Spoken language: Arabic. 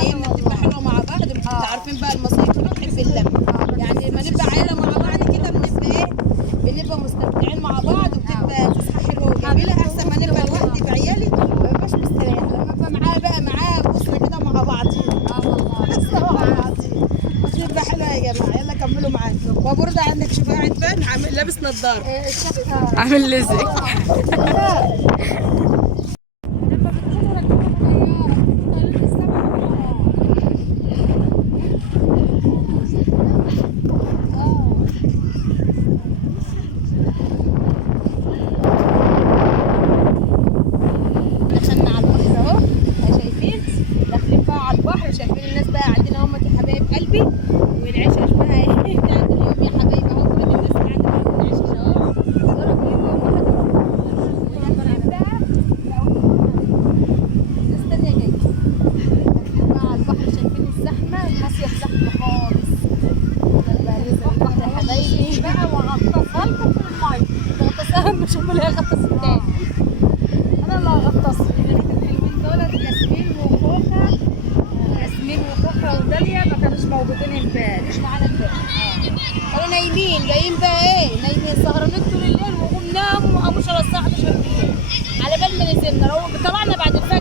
ايامنا بتبقى حلوه مع بعض، بتبقى عارفين بقى المصايف بنحب اللمه. يعني لما نبقى عيله مع بعض كده بنبقى ايه، بنبقى مستمتعين مع بعض وبتبقى فسحه حلوه وجميله، احسن ما نبقى لوحدي بعيالي ما ببقاش مستريح. لما ابقى معاه بقى معاه اسره كده مع بعضين. والله مع بعضين بتبقى حلوه يا جماعه. يلا كملوا معايا. وبرده عندك شوف قاعد فين عامل لابس نظاره عامل لزق. دخلنا على البحر اهو، شايفين داخلين بقى على البحر، شايفين الناس بقى قاعدين اهم يا حبايب قلبي، والعيشه اسمها ايه بتاعت اليوم يا حبايبي اهو. كل الناس قاعده في العيشه اهو. ضرب يوم ونازلين بقى ناس تانية جايه. داخلين بقى على البحر، شايفين الزحمه، المصيف زحمه خالص. بقى ننزل البحر يا حبايبي بقى وغطسها لكم في الميه. غطسها مش هم اللي هيغطسوا التاني، انا اللي هغطس. البنات الحلوين دول ياسمين وخوخه، ياسمين وخوخه وداليا ما كانوش موجودين امبارح، مش معانا امبارح. كانوا نايمين، جايين بقى ايه، نايمين سهرانين طول الليل وقوم ناموا وما قاموش الا الساعه 11 بالليل على بال ما نزلنا. لو طلعنا بعد الفجر